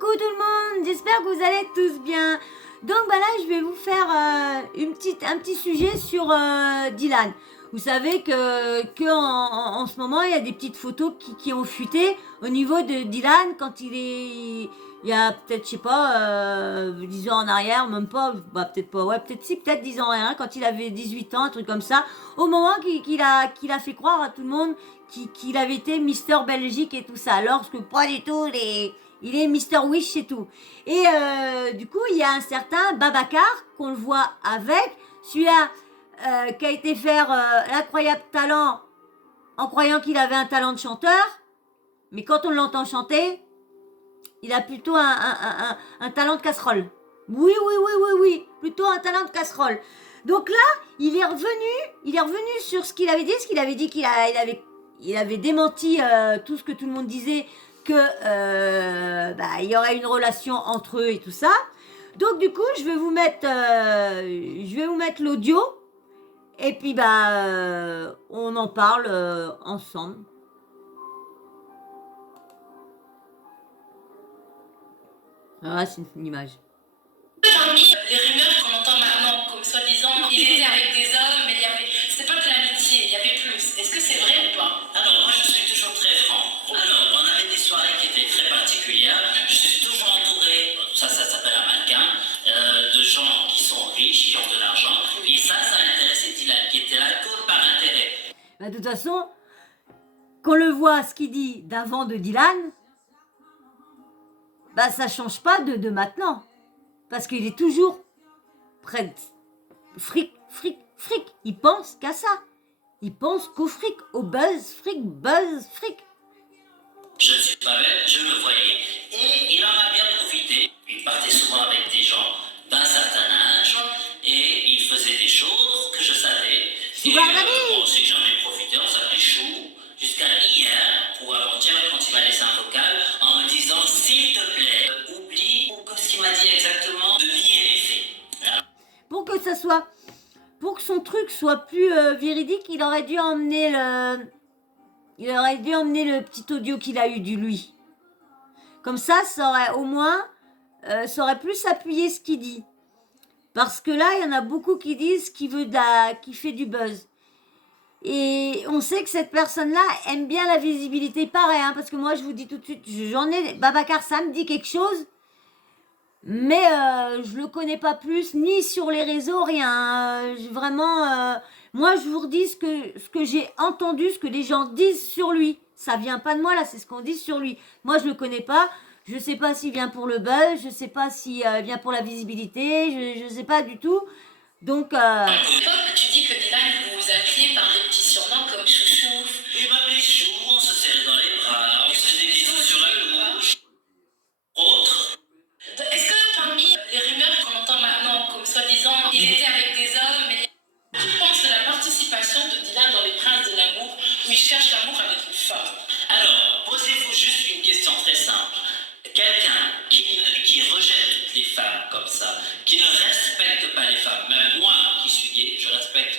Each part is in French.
Coucou tout le monde, j'espère que vous allez tous bien. Donc bah là je vais vous faire un petit sujet sur Dylan. Vous savez que en ce moment il y a des petites photos qui ont fuité au niveau de Dylan quand il y a peut-être je sais pas 10 ans en arrière, même pas, bah peut-être pas, ouais peut-être si, peut-être 10 ans en arrière, quand il avait 18 ans, un truc comme ça, au moment qu'il a fait croire à tout le monde qu'il avait été Mister Belgique et tout ça, alors que pas du tout, il est Mister Wish et tout. Et du coup, il y a un certain Babacar qu'on le voit avec, celui-là qui a été faire l'incroyable talent en croyant qu'il avait un talent de chanteur, mais quand on l'entend chanter, il a plutôt un talent de casserole. Oui, plutôt un talent de casserole. Donc là, il est revenu sur ce qu'il avait dit, il avait démenti tout ce que tout le monde disait, que il y aurait une relation entre eux et tout ça. Donc du coup, je vais vous mettre l'audio et puis on en parle ensemble. Ah, c'est une image. Parmi les rumeurs qu'on entend maintenant, comme soi-disant, il était avec des hommes, mais c'était pas de l'amitié, il y avait plus. Est-ce que c'est vrai ou pas? Alors, moi, je suis toujours très franc. Alors, on avait des soirées qui étaient très particulières. Je suis toujours entouré, ça s'appelle un mannequin, de gens qui sont riches, qui ont de l'argent. Et ça intéressait Dylan, qui était là que par intérêt. De toute façon, qu'on le voit, ce qu'il dit d'avant de Dylan, ça change pas de maintenant. Parce qu'il est toujours près de fric. Il pense qu'à ça. Il pense qu'au fric, au buzz, fric. Je ne suis pas bête, je le voyais. Et il en a bien profité. Il partait souvent avec des gens d'un certain âge et il faisait des choses que je savais. Et moi aussi, j'en ai profité, on s'appelait chou, jusqu'à hier ou avant-hier quand il m'a laissé un vocal en me disant s'il te plaît, oublie ce qu'il m'a dit exactement, de nier les faits. Pour que son truc soit plus véridique, il aurait dû emmener le petit audio qu'il a eu du lui. Comme ça aurait au moins, ça aurait plus appuyé ce qu'il dit. Parce que là, il y en a beaucoup qui disent qu'il fait du buzz. Et on sait que cette personne-là aime bien la visibilité. Pareil, hein, parce que moi, je vous dis tout de suite, Babacar, ça me dit quelque chose. Mais je le connais pas plus, ni sur les réseaux, rien. Moi, je vous redis ce que j'ai entendu, ce que les gens disent sur lui. Ça vient pas de moi, là, c'est ce qu'on dit sur lui. Moi, je le connais pas. Je sais pas s'il vient pour le buzz, je sais pas s'il vient pour la visibilité, je sais pas du tout. Donc, Tu dis que Dylan, vous vous appeliez par des petits surnoms comme Chouchou. Il m'appelait chou, on se serrait dans les bras, on se faisait des bisous sur la bouche. Autre. Est-ce que parmi les rumeurs qu'on entend maintenant, comme soi-disant, il était avec des hommes, mais tu penses de la participation de Dylan dans Les Princes de l'amour, où il cherche l'amour avec une femme? Alors, posez-vous juste une question très simple. Quelqu'un qui rejette toutes les femmes comme ça, qui ne respecte pas les femmes, même moi qui suis gay, je respecte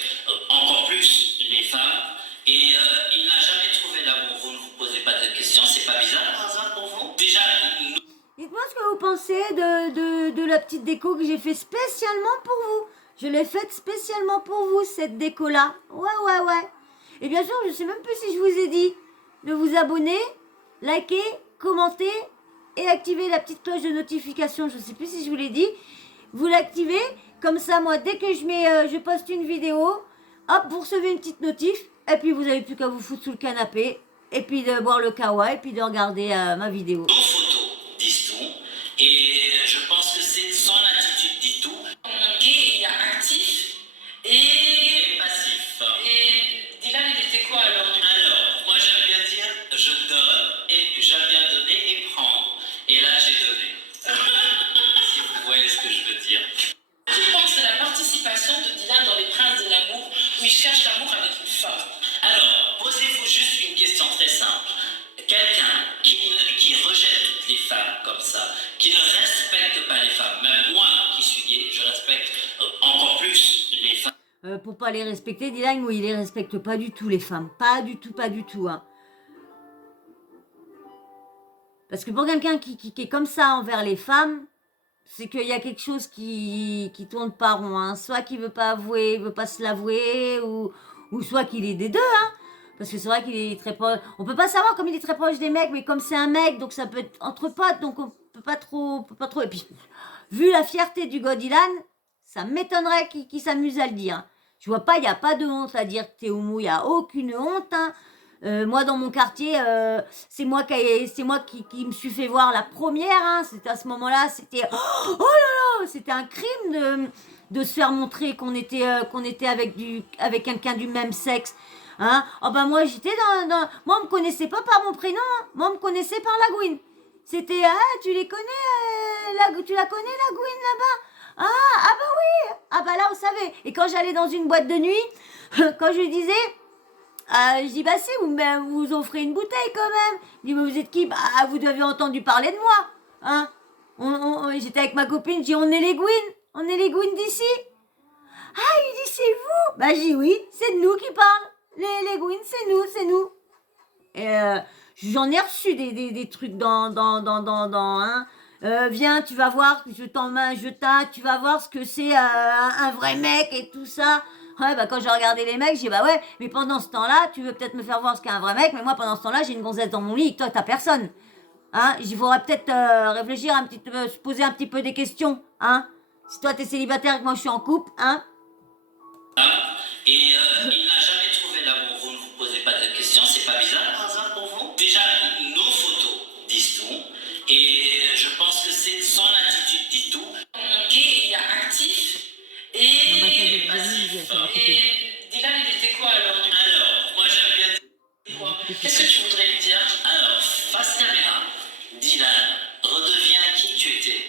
encore plus les femmes, et il n'a jamais trouvé l'amour. Vous ne vous posez pas de questions, c'est pas bizarre par hasard pour vous? Déjà, dites-moi ce que vous pensez de la petite déco que j'ai fait spécialement pour vous. Je l'ai faite spécialement pour vous, cette déco-là. Ouais. Et bien sûr, je sais même plus si je vous ai dit de vous abonner, liker, commenter et activer la petite cloche de notification. Je sais plus si je vous l'ai dit. Vous l'activez, comme ça, moi, dès que je poste une vidéo, hop, vous recevez une petite notif, et puis vous n'avez plus qu'à vous foutre sous le canapé, et puis de boire le kawa, et puis de regarder ma vidéo. en photo, disent tout, et je pense que c'est son attitude dit tout. Gay, il y a actif et Passif. Et Dylan, il était quoi alors? Alors, moi j'aime bien dire, je donne et j'aime bien donner et prendre. Et là j'ai donné. Si vous voyez ce que je veux dire. Tu penses de la participation de Dylan dans Les Princes de l'amour, où il cherche l'amour avec une femme? Alors, posez-vous juste une question très simple. Quelqu'un qui rejette toutes les femmes comme ça, qui ne respecte pas les femmes, même moi qui suis gay, je respecte encore plus les femmes. Pour pas les respecter, Dylan, oui, il les respecte pas du tout, les femmes. Pas du tout, hein. Parce que pour quelqu'un qui est comme ça envers les femmes, c'est qu'il y a quelque chose qui tourne pas rond, hein. Soit qu'il veut pas avouer, veut pas se l'avouer, ou soit qu'il est des deux, hein. Parce que c'est vrai qu'il est très proche. On peut pas savoir comme il est très proche des mecs, mais comme c'est un mec, donc ça peut être entre potes, donc on peut pas trop. Et puis, vu la fierté du gars Dylan, ça m'étonnerait qu'il s'amuse à le dire. Je vois pas, il y a pas de honte à dire que t'es homo, il y a aucune honte, hein. Moi, dans mon quartier, c'est moi qui me suis fait voir la première. Hein. C'était à ce moment-là, c'était oh là là, c'était un crime de se faire montrer qu'on était avec quelqu'un du même sexe. Hein. Oh ben moi j'étais moi on me connaissait pas par mon prénom, hein. Moi on me connaissait par la Gouine. C'était tu les connais, tu la connais la Gouine là-bas. Ah bah oui, ah bah là on savait. Et quand j'allais dans une boîte de nuit, quand je lui disais je dis bah si vous offrez une bouteille quand même. Il dit mais vous êtes qui? Bah vous avez entendu parler de moi, hein. J'étais avec ma copine, je dis on est les Gouines d'ici. Ah il dit c'est vous? Bah je dis oui, c'est de nous qui parlent. Les Gouines, c'est nous. Et j'en ai reçu des trucs dans hein. Viens, tu vas voir, tu vas voir ce que c'est un vrai mec et tout ça. Ouais, bah quand j'ai regardé les mecs, j'ai dit bah ouais, mais pendant ce temps-là, tu veux peut-être me faire voir ce qu'est un vrai mec, mais moi pendant ce temps-là, j'ai une gonzesse dans mon lit et toi, t'as personne. Hein, il faudrait peut-être réfléchir se poser un petit peu des questions, hein. Si toi t'es célibataire et que moi je suis en couple, hein. Et il n'a jamais trouvé l'amour. Vous ne vous posez pas de questions, c'est pas bizarre par hasard pour vous? Déjà, nos photos disent tout. Et je pense que c'est son attitude dit tout. Gay, il y a actif et passif. Et Dylan, il était quoi alors du coup? Alors, moi j'aime bien Quoi? Qu'est-ce que tu voudrais lui dire? Alors, face caméra, Dylan, redeviens qui tu étais.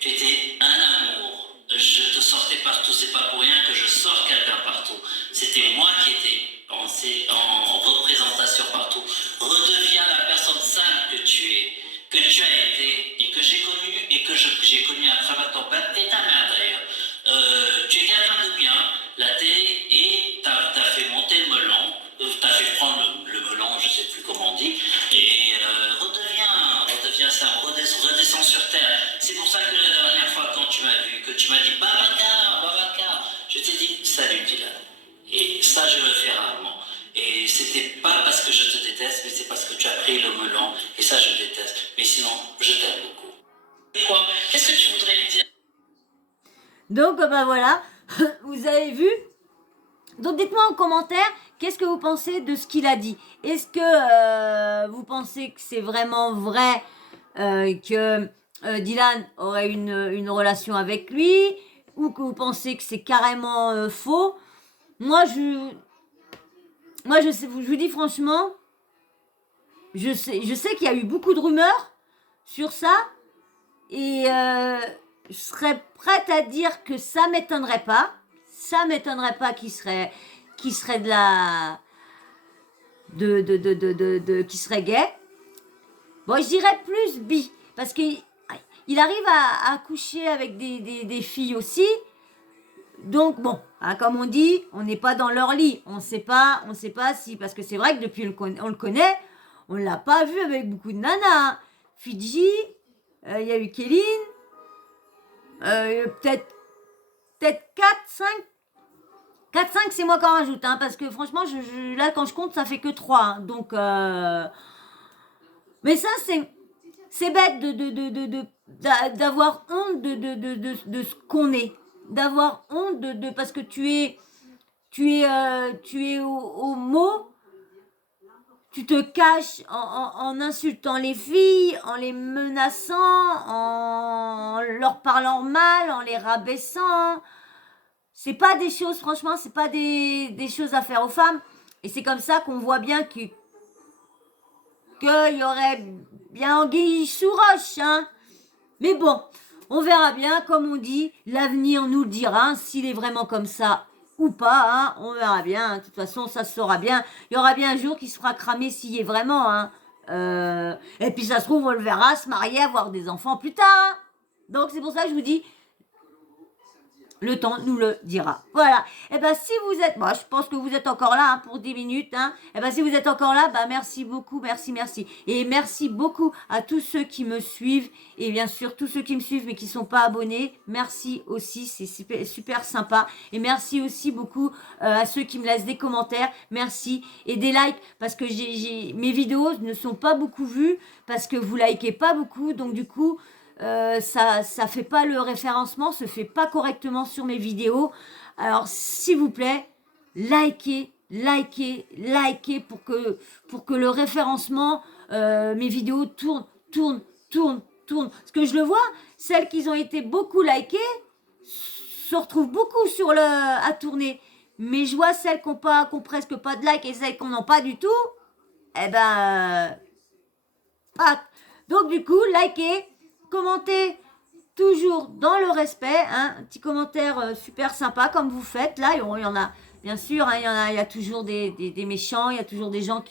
Tu étais un amour. Je te sortais partout. C'est pas pour rien que je sors quelqu'un partout. C'était moi qui étais en représentation partout. Redeviens la personne simple que tu es, que tu as été et que j'ai connu j'ai connu à travers ton père et ta mère d'ailleurs. Tu es quelqu'un de bien. La télé et t'as fait monter le melon. T'as fait prendre le melon, je sais plus comment on dit. Et redeviens ça, redescends sur terre. C'est pour ça que la dernière fois quand tu m'as vu, que tu m'as dit Babacar, je t'ai dit salut Dylan. Et ça je le fais rarement. Et c'était pas parce que je te déteste, mais c'est parce que tu as pris le melon. Et ça je déteste. Mais sinon, je t'aime beaucoup. Quoi? Qu'est-ce que tu voudrais lui dire? Donc bah voilà, vous avez vu. Donc dites-moi en commentaire, qu'est-ce que vous pensez de ce qu'il a dit? Est-ce que vous pensez que c'est vraiment vrai que Dylan aurait une relation avec lui, ou que vous pensez que c'est carrément faux? Moi je vous dis franchement, je sais qu'il y a eu beaucoup de rumeurs sur ça, et je serais prête à dire que ça m'étonnerait pas qu'il serait qui serait gay. Bon, je dirais plus bi, parce qu'il arrive à coucher avec des filles aussi. Donc bon, hein, comme on dit, on n'est pas dans leur lit. On sait pas si, parce que c'est vrai que depuis on le connaît, on l'a pas vu avec beaucoup de nanas. Hein. Fidji, il y a eu Kéline, peut-être 4, 5, c'est moi qui en rajoute, hein, parce que franchement, là, quand je compte, ça fait que 3. Hein, donc, mais ça, c'est bête d'avoir honte de ce qu'on est. D'avoir honte parce que tu es homo, tu te caches en insultant les filles, en les menaçant, en leur parlant mal, en les rabaissant. C'est pas des choses, franchement, c'est pas des choses à faire aux femmes. Et c'est comme ça qu'on voit bien qu'il y aurait bien anguille sous roche, hein. Mais bon, on verra bien, comme on dit, l'avenir nous le dira, hein, s'il est vraiment comme ça ou pas, hein, on verra bien. De toute façon, ça se saura bien. Il y aura bien un jour qui se fera cramer s'il y est vraiment, hein. Et puis ça se trouve, on le verra se marier, avoir des enfants plus tard. Hein. Donc c'est pour ça que je vous dis, Le temps nous le dira. Voilà. Et ben si vous êtes, moi je pense que vous êtes encore là hein, pour 10 minutes. Hein. Et ben si vous êtes encore là, bah merci beaucoup, merci. Et merci beaucoup à tous ceux qui me suivent et bien sûr tous ceux qui me suivent mais qui sont pas abonnés. Merci aussi, c'est super, super sympa. Et merci aussi beaucoup à ceux qui me laissent des commentaires. Merci et des likes parce que mes vidéos ne sont pas beaucoup vues parce que vous likez pas beaucoup. Donc du coup ça fait pas le référencement, se fait pas correctement sur mes vidéos. Alors s'il vous plaît, likez pour que le référencement, mes vidéos tournent. Parce que je le vois, celles qui ont été beaucoup likées se retrouvent beaucoup à tourner. Mais je vois celles qui ont presque pas de likes et celles qui n'en ont pas du tout. Eh ben, donc du coup, likez. Commentez toujours dans le respect, hein, un petit commentaire super sympa comme vous faites. Là, il y en a, bien sûr, hein, il y a toujours des méchants, il y a toujours des gens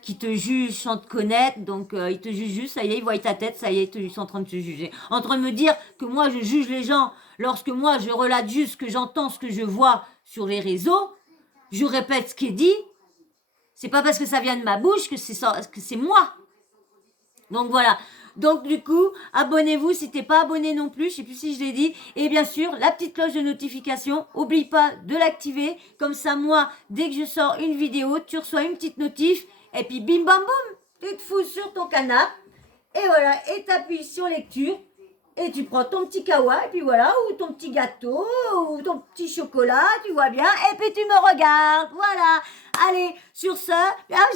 qui te jugent sans te connaître. Donc, ils te jugent juste, ça y est, ils voient ta tête, ça y est, ils sont en train de te juger. En train de me dire que moi, je juge les gens lorsque moi, je relate juste ce que j'entends, ce que je vois sur les réseaux. Je répète ce qui est dit. C'est pas parce que ça vient de ma bouche que c'est moi. Donc, voilà. Donc du coup, abonnez-vous si t'es pas abonné non plus, je sais plus si je l'ai dit. Et bien sûr, la petite cloche de notification, oublie pas de l'activer. Comme ça, moi, dès que je sors une vidéo, tu reçois une petite notif. Et puis bim bam boum, tu te fous sur ton canapé. Et voilà, et t'appuies sur lecture. Et tu prends ton petit kawa, et puis voilà, ou ton petit gâteau, ou ton petit chocolat, tu vois bien. Et puis tu me regardes, voilà. Allez, sur ce,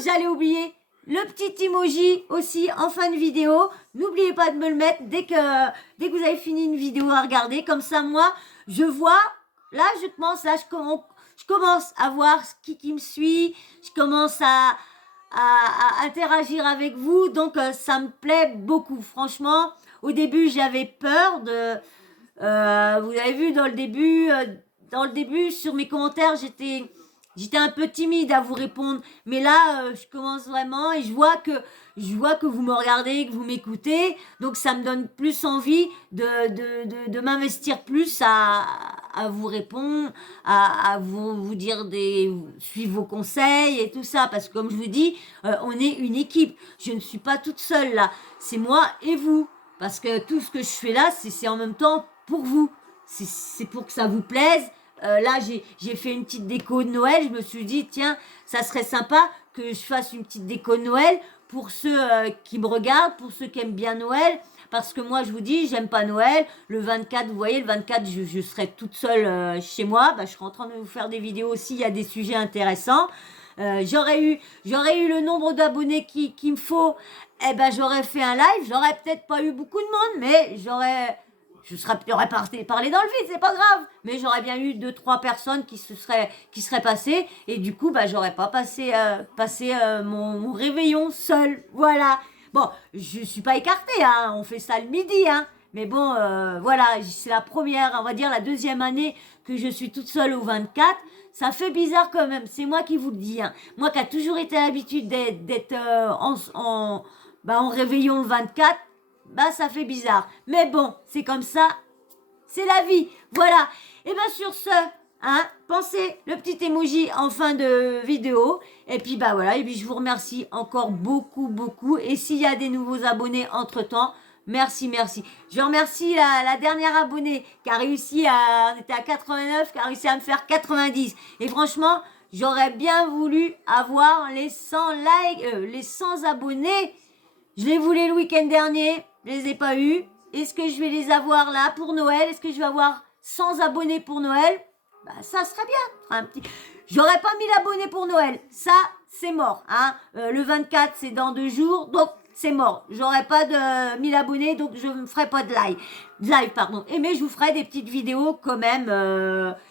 j'allais oublier. Le petit emoji aussi en fin de vidéo. N'oubliez pas de me le mettre dès que vous avez fini une vidéo à regarder. Comme ça, moi, je vois. Là, je commence à voir qui me suit. Je commence à interagir avec vous. Donc, ça me plaît beaucoup. Franchement, au début, j'avais peur de... vous avez vu dans le début, sur mes commentaires, j'étais un peu timide à vous répondre, mais là, je commence vraiment et je vois que vous me regardez, que vous m'écoutez, donc ça me donne plus envie de m'investir plus à vous répondre, à vous dire suivre vos conseils et tout ça, parce que comme je vous dis, on est une équipe. Je ne suis pas toute seule là, c'est moi et vous, parce que tout ce que je fais là, c'est en même temps pour vous, c'est pour que ça vous plaise. Là, j'ai fait une petite déco de Noël. Je me suis dit, tiens, ça serait sympa que je fasse une petite déco de Noël pour ceux qui me regardent, pour ceux qui aiment bien Noël. Parce que moi, je vous dis, j'aime pas Noël. Le 24, vous voyez, le 24, je serai toute seule chez moi. Je serai en train de vous faire des vidéos aussi. Il y a des sujets intéressants. J'aurais eu le nombre d'abonnés qu'il me faut. Eh ben, j'aurais fait un live. J'aurais peut-être pas eu beaucoup de monde, mais j'aurais parlé dans le vide, c'est pas grave. Mais j'aurais bien eu 2-3 personnes qui seraient passées. Et du coup, j'aurais pas passé mon réveillon seul. Voilà. Bon, je suis pas écartée, hein. On fait ça le midi, hein. Mais bon, voilà, c'est la première, on va dire la deuxième année que je suis toute seule au 24. Ça fait bizarre quand même, c'est moi qui vous le dis, hein. Moi qui a toujours été l'habitude d'être en réveillon le 24, ça fait bizarre. Mais bon, c'est comme ça, c'est la vie. Voilà. Et sur ce, hein, pensez le petit emoji en fin de vidéo. Et puis voilà, et puis je vous remercie encore beaucoup. Et s'il y a des nouveaux abonnés entre-temps, merci. Je remercie la dernière abonnée qui a réussi on était à 89, qui a réussi à me faire 90. Et franchement, j'aurais bien voulu avoir les 100 likes, les 100 abonnés. Je les voulais le week-end dernier, je les ai pas eus. Est-ce que je vais les avoir là pour Noël? Est-ce que je vais avoir 100 abonnés pour Noël? Ça serait bien. J'aurais pas 1000 abonnés pour Noël. Ça, c'est mort. Hein. Le 24, c'est dans 2 jours. Donc, c'est mort. J'aurai pas de 1000 abonnés, donc je ne ferai pas de live. Mais je vous ferai des petites vidéos quand même.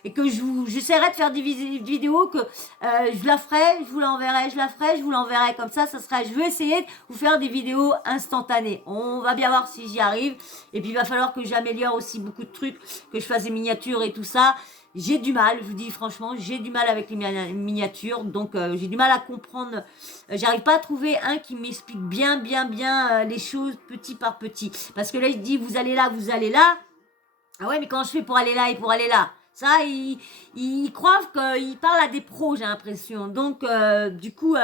Et que j'essaierai de faire des vidéos que je la ferai, je vous l'enverrai, je la ferai, je vous l'enverrai. Comme ça sera. Je vais essayer de vous faire des vidéos instantanées. On va bien voir si j'y arrive. Et puis, il va falloir que j'améliore aussi beaucoup de trucs, que je fasse des miniatures et tout ça. J'ai du mal, je vous dis franchement, j'ai du mal avec les miniatures, donc j'ai du mal à comprendre. J'arrive pas à trouver un qui m'explique bien les choses petit par petit. Parce que là, il dit, vous allez là. Ah ouais, mais comment je fais pour aller là et pour aller là? Ça, ils croient qu'ils parlent à des pros, j'ai l'impression. Donc, du coup,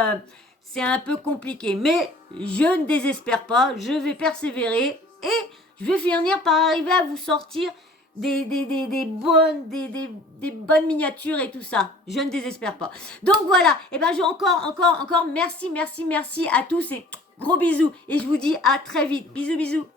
c'est un peu compliqué. Mais je ne désespère pas. Je vais persévérer et je vais finir par arriver à vous sortir des bonnes miniatures et tout ça. Je ne désespère pas. Donc voilà. Et ben, encore merci à tous et gros bisous. Et je vous dis à très vite. Bisous.